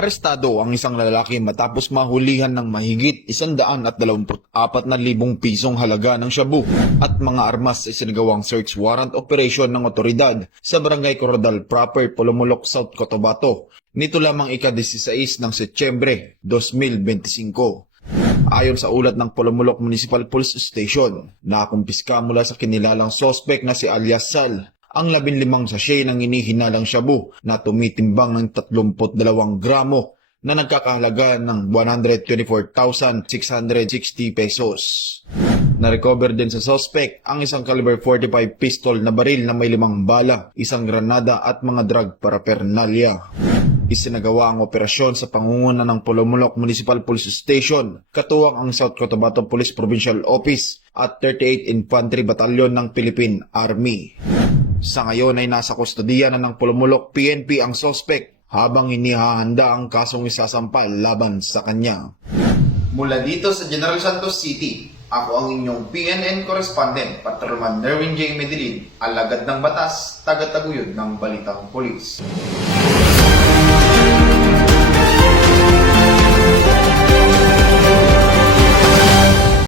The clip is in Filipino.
Naarestado ang isang lalaki matapos mahulihan ng mahigit 124,000 pisong halaga ng shabu at mga armas sa isinagawang search warrant operation ng otoridad sa Barangay Corrodal Proper, Polomolok, South Cotabato. Nito lamang ika-16 ng Setyembre 2025. Ayon sa ulat ng Polomolok Municipal Police Station, nakumpiska mula sa kinilalang sospek na si alias Sal ang 15 sachet ng inihinalang shabu na tumitimbang ng 32 gramo na nagkakahalaga ng 124,660 pesos. Na-recover din sa suspect ang isang caliber 45 pistol na baril na may 5 bala, isang granada at mga drug paraphernalia. Isinagawa ang operasyon sa pangunguna ng Polomolok Municipal Police Station, katuwang ang South Cotabato Police Provincial Office at 38 Infantry Battalion ng Philippine Army. Sa ngayon ay nasa kustodiya na ng Polomolok PNP ang suspect habang inihahanda ang kasong isasampal laban sa kanya. Mula dito sa General Santos City, ako ang inyong PNN correspondent, Patrolman Nerwin J. Medellin, alagad ng batas, taga-taguyod ng Balitang Pulis.